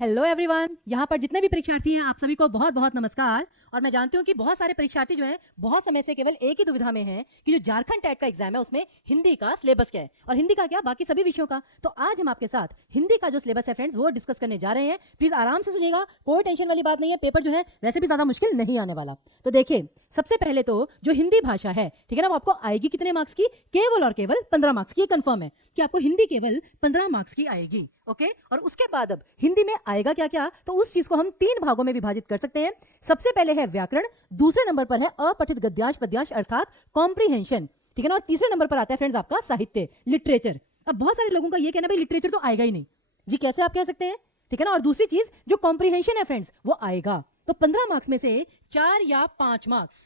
Hello everyone, यहाँ पर जितने भी परीक्षार्थी हैं आप सभी को बहुत बहुत नमस्कार। और मैं जानती हूँ कि बहुत सारे परीक्षार्थी जो हैं बहुत समय से केवल एक ही दुविधा में हैं कि जो झारखंड टेट का एग्जाम है उसमें हिंदी का सिलेबस क्या है और हिंदी का क्या बाकी सभी विषयों का। तो आज हम आपके साथ हिंदी का जो सिलेबस है फ्रेंड्स वो डिस्कस करने जा रहे हैं। प्लीज आराम से सुनिएगा, कोई टेंशन वाली बात नहीं है। पेपर जो है वैसे भी ज्यादा मुश्किल नहीं आने वाला। तो देखिए, सबसे पहले तो जो हिंदी भाषा है, ठीक है ना, वो आपको आएगी कितने मार्क्स की? केवल और केवल 15 मार्क्स की। कंफर्म है कि आपको हिंदी केवल 15 मार्क्स की आएगी। ओके, और उसके बाद अब हिंदी में आएगा क्या क्या, तो उस चीज को हम 3 भागों में विभाजित कर सकते हैं। सबसे पहले है व्याकरण, दूसरे नंबर पर है अपठित गद्यांश पद्यांश अर्थात कॉम्प्रीहेंशन, ठीक है ना, और तीसरे नंबर पर आता है फ्रेंड्स आपका साहित्य, लिटरेचर। अब बहुत सारे लोगों का ये कहना भाई लिटरेचर तो आएगा ही नहीं जी, कैसे आप कह सकते हैं, ठीक है ना। और दूसरी चीज जो कॉम्प्रीहेंशन है फ्रेंड्स वो आएगा। तो 15 मार्क्स में से 4 या 5 मार्क्स,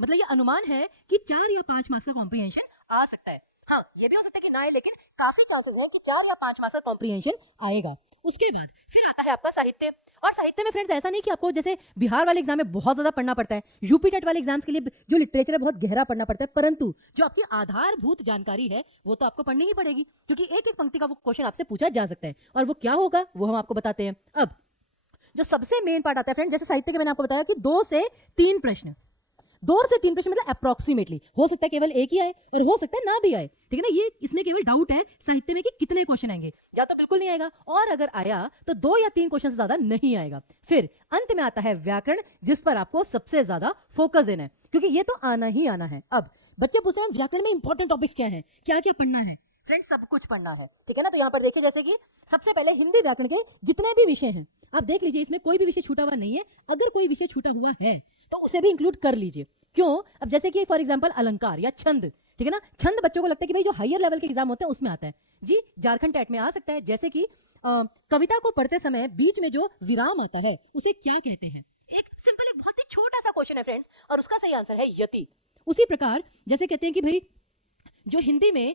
मतलब ये अनुमान है कि 4 या 5 मार्क्स का कॉम्प्रीहेंशन आ सकता है। हाँ, ये भी हो सकता है कि ना आए, लेकिन काफी चांसेस है कि 4 या 5 मार्क्स का कॉम्प्रीहेंशन आएगा। उसके बाद फिर आता है आपका साहित्य। और साहित्य में फ्रेंड्स ऐसा नहीं कि आपको जैसे बिहार वाले एग्जाम में बहुत ज्यादा पढ़ना पड़ता है, यूपी टेट वाले एग्जाम्स के लिए जो लिटरेचर है बहुत गहरा पढ़ना पड़ता है, परंतु जो आपकी आधारभूत जानकारी है वो तो आपको पढ़नी ही पड़ेगी, क्योंकि एक एक पंक्ति का वो क्वेश्चन आपसे पूछा जा सकता है। और वो क्या होगा वो हम आपको बताते हैं। अब जो सबसे मेन पार्ट आता है फ्रेंड, जैसे साहित्य के मैंने आपको बताया कि 2 से 3 प्रश्न, 2 से 3 प्रश्न मतलब अप्रोक्सीमेटली हो सकता है केवल एक ही आए और हो सकता है ना भी आए, ठीक है ना। ये इसमें केवल डाउट है साहित्य में कि कितने क्वेश्चन आएंगे, या तो बिल्कुल नहीं आएगा और अगर आया तो 2 या 3 क्वेश्चन से ज्यादा नहीं आएगा। फिर अंत में आता है व्याकरण, जिस पर आपको सबसे ज्यादा फोकस देना है, क्योंकि ये तो आना ही आना है। अब बच्चे पूछते हैं व्याकरण में इंपॉर्टेंट टॉपिक्स क्या है, क्या क्या पढ़ना है? फ्रेंड्स सब कुछ पढ़ना है, ठीक है ना। तो यहाँ पर देखिए, जैसे कि सबसे पहले हिंदी व्याकरण के जितने भी विषय हैं आप देख लीजिए, इसमें कोई भी विषय छूटा हुआ नहीं है। अगर कोई विषय छूटा हुआ है तो उसे भी इंक्लूड कर लीजिए। क्यों? अब जैसे कि फॉर एग्जांपल अलंकार या छंद, ठीक है ना। छंद बच्चों को लगता है कि भाई जो हायर लेवल के एग्जाम होते हैं उसमें आता है जी, झारखंड टेट में आ सकता है। जैसे कि कविता को पढ़ते समय बीच में जो विराम आता है उसे क्या कहते हैं? एक सिंपल, एक बहुत ही छोटा सा क्वेश्चन है फ्रेंड्स, और उसका सही आंसर है यति। उसी प्रकार जैसे कहते हैं कि भाई जो हिंदी में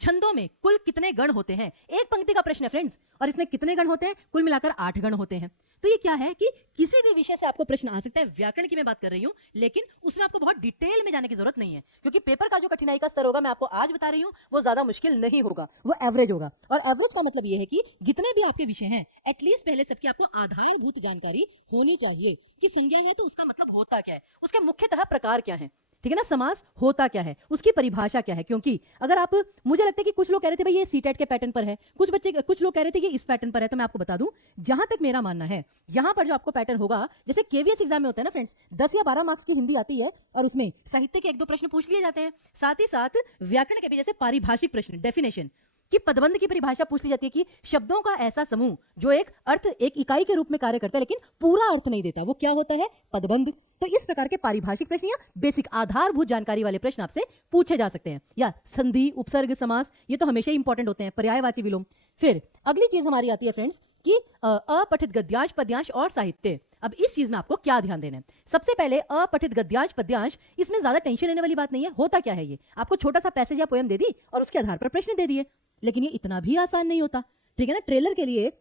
छंदों में कुल कितने गण होते हैं, एक पंक्ति का प्रश्न है फ्रेंड्स, और इसमें कितने गण होते हैं? कुल मिलाकर 8 गण होते हैं। तो ये क्या है कि किसी भी विषय से आपको प्रश्न आ सकता है। व्याकरण की मैं बात कर रही हूं, लेकिन उसमें आपको बहुत डिटेल में जाने की जरूरत नहीं है, क्योंकि पेपर का जो कठिनाई का स्तर होगा मैं आपको आज बता रही हूं वो ज्यादा मुश्किल नहीं होगा, वो एवरेज होगा। और एवरेज का मतलब ये है कि जितने भी आपके विषय हैं एटलीस्ट पहले सबकी आपको आधारभूत जानकारी होनी चाहिए कि संज्ञा है तो उसका मतलब होता क्या है, उसके मुख्यतः प्रकार क्या है, ठीक है ना, समास होता क्या है, उसकी परिभाषा क्या है। क्योंकि अगर आप, मुझे लगता है कि कुछ लोग कह रहे थे भाई ये सीटेट के पैटर्न पर है, कुछ लोग कह रहे थे कि इस पैटर्न पर है। तो मैं आपको बता दूं, जहां तक मेरा मानना है यहां पर जो आपको पैटर्न होगा, जैसे केवीएस एग्जाम में होता है ना फ्रेंड्स, 10 या 12 मार्क्स की हिंदी आती है और उसमें साहित्य के 1-2 प्रश्न पूछ लिए जाते हैं, साथ ही साथ व्याकरण के भी जैसे पारिभाषिक प्रश्न, डेफिनेशन कि पदबंध की परिभाषा पूछ ली जाती है कि शब्दों का ऐसा समूह जो एक अर्थ, एक इकाई के रूप में कार्य करता है लेकिन पूरा अर्थ नहीं देता, वो क्या होता है? पदबंध। तो इस प्रकार के पारिभाषिक प्रश्न या बेसिक आधारभूत जानकारी वाले प्रश्न आपसे पूछे जा सकते हैं। या संधि, उपसर्ग, समास, ये तो हमेशा इंपॉर्टेंट होते हैं, पर्यायवाची विलोम। फिर अगली चीज हमारी आती है फ्रेंड्स कि अपठित गद्यांश पद्यांश और साहित्य। अब इस चीज में आपको क्या ध्यान देना है? सबसे पहले अपठित गद्यांश पद्यांश, इसमें ज्यादा टेंशन लेने वाली बात नहीं है। होता क्या है, ये आपको छोटा सा पैसेज या पोएम दे दी और उसके आधार पर प्रश्न दे दिए, लेकिन ये इतना भी आसान नहीं होता, ठीक है ना। ट्रेलर के लिए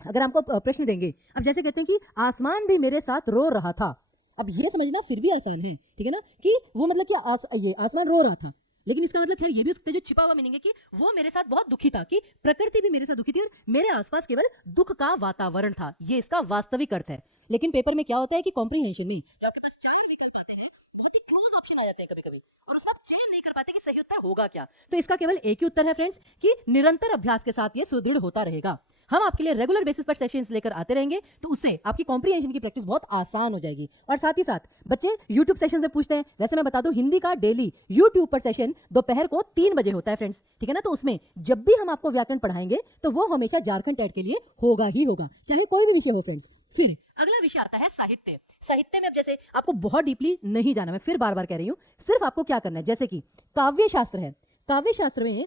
अगर हमको प्रश्न देंगे, अब जैसे कहते हैं कि आसमान भी मेरे साथ रो रहा था, अब ये समझना फिर भी आसान है, ठीक है ना, कि वो मतलब कि ये आसमान रो रहा था, लेकिन इसका मतलब खैर ये भी हो सकता है जो छिपा हुआ मीनिंग है कि वो मेरे साथ बहुत दुखी था, कि प्रकृति भी मेरे साथ दुखी थी और मेरे आसपास केवल दुख का वातावरण था, ये इसका वास्तविक अर्थ है। लेकिन पेपर में क्या होता है कि कॉम्प्रीहेंशन में जो आपके पास 4 विकल्प आते हैं, बहुत ही क्लोज ऑप्शन आ जाते हैं कभी-कभी, और उसमें आप चेंज नहीं कर पाते कि सही उत्तर होगा क्या। तो इसका केवल एक ही उत्तर है फ्रेंड्स कि निरंतर अभ्यास के साथ ये सुदृढ़ होता रहेगा। हम आपके लिए रेगुलर बेसिस पर सेशंस लेकर आते रहेंगे, तो उससे आपकी कॉम्प्रीहेंशन की प्रैक्टिस बहुत आसान हो जाएगी। और साथ ही साथ बच्चे यूट्यूब सेशन से पूछते हैं, वैसे मैं बता दूं हिंदी का डेली यूट्यूब पर सेशन दोपहर को 3 बजे होता है फ्रेंड्स, ठीक है ना। तो उसमें जब भी हम आपको व्याकरण पढ़ाएंगे तो वो हमेशा झारखंड टेट के लिए होगा ही होगा, चाहे कोई भी विषय हो फ्रेंड्स। फिर अगला विषय आता है साहित्य। साहित्य में अब जैसे आपको बहुत डीपली नहीं जाना, मैं फिर बार बार कह रही हूँ, सिर्फ आपको क्या करना है, जैसे कि काव्य शास्त्र है, काव्य शास्त्र में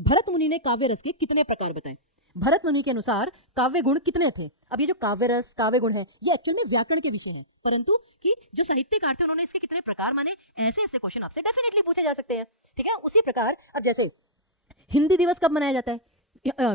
भरत मुनि ने काव्य रस के कितने प्रकार बताए? भरत मुनि के अनुसार काव्य गुण कितने थे? अब ये जो काव्य रस, काव्य गुण है, ये एक्चुअल में व्याकरण के विषय हैं, परंतु कि जो साहित्यकार थे उन्होंने इसके कितने प्रकार माने, ऐसे ऐसे क्वेश्चन आपसे डेफिनेटली पूछे जा सकते हैं, ठीक है। उसी प्रकार अब जैसे हिंदी दिवस कब मनाया जाता है,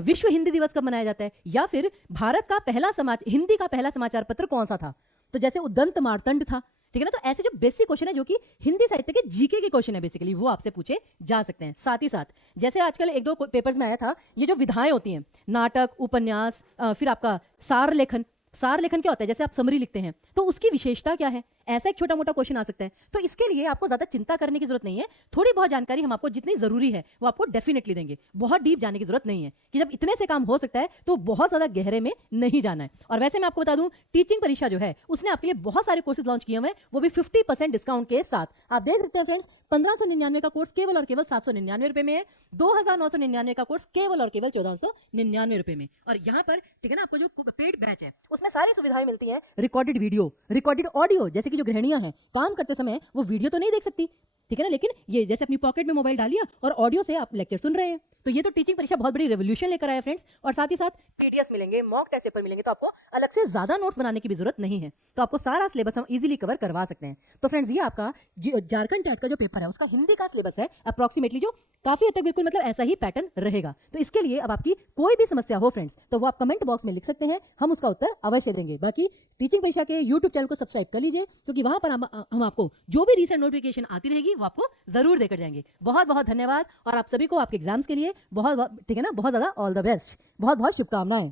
विश्व हिंदी दिवस कब मनाया जाता है, या फिर भारत का पहला हिंदी का पहला समाचार पत्र कौन सा था? तो जैसे उद्दंत मार्तंड था, ठीक है ना। तो ऐसे जो बेसिक क्वेश्चन है जो कि हिंदी साहित्य के जीके के क्वेश्चन है बेसिकली, वो आपसे पूछे जा सकते हैं। साथ ही साथ जैसे आजकल एक दो पेपर्स में आया था, ये जो विधाएं होती हैं, नाटक, उपन्यास, फिर आपका सार लेखन। सार लेखन क्या होता है, जैसे आप समरी लिखते हैं तो उसकी विशेषता क्या है, ऐसा एक छोटा मोटा क्वेश्चन आ सकता है। तो इसके लिए आपको ज्यादा चिंता करने की जरूरत नहीं है, थोड़ी बहुत जानकारी हम आपको जितनी जरूरी है वो आपको डेफिनेटली देंगे। बहुत डीप जाने की जरूरत नहीं है, कि जब इतने से काम हो सकता है तो बहुत ज्यादा गहरे में नहीं जाना है। और वैसे मैं आपको बता दूं, टीचिंग परीक्षा जो है उसने आपके लिए बहुत सारे कोर्सेज लॉन्च किए हुए हैं, वो भी 50% डिस्काउंट के साथ। आप देख सकते हैं फ्रेंड्स, 1599 का कोर्स केवल और केवल 799 रुपए में है, 2999 का कोर्स केवल और केवल 1499 रुपए में। और यहाँ पर ठीक है ना, आपको जो पेड बैच है उसमें सारी सुविधाएं मिलती हैं, रिकॉर्डेड वीडियो, रिकॉर्डेड ऑडियो, जैसे कि जो गृहिणियां हैं काम करते समय वो वीडियो तो नहीं देख सकती, ठीक है ना, लेकिन ये जैसे अपनी पॉकेट में मोबाइल डालिया और ऑडियो से आप लेक्चर सुन रहे हैं। तो ये तो टीचिंग परीक्षा बहुत बड़ी रेवोल्यूशन लेकर आया फ्रेंड्स। और साथ ही साथ पीडीएफ मिलेंगे, मॉक टेस्ट पेपर मिलेंगे, तो आपको अलग से ज्यादा नोट्स बनाने की भी जरूरत नहीं है, तो आपको सारा सिलेबस हम इजीली कवर करवा सकते हैं। तो फ्रेंड्स, ये आपका झारखंड टेट का जो पेपर है उसका हिंदी का सिलेबस है अप्रोक्सीमेटली, जो काफी हद तक बिल्कुल मतलब ऐसा ही पैटर्न रहेगा। तो इसके लिए अब आपकी कोई भी समस्या हो फ्रेंड्स, तो वो आप कमेंट बॉक्स में लिख सकते हैं, हम उसका उत्तर अवश्य देंगे। बाकी टीचिंग परीक्षा के यूट्यूब चैनल को सब्सक्राइब कर लीजिए, क्योंकि वहां पर हम आपको जो भी रीसेंट नोटिफिकेशन आती रहेगी वो आपको जरूर देकर जाएंगे। बहुत बहुत धन्यवाद, और आप सभी को आपके एग्जाम्स के लिए बहुत ठीक है ना, बहुत ज्यादा ऑल द बेस्ट, बहुत बहुत शुभकामनाएं।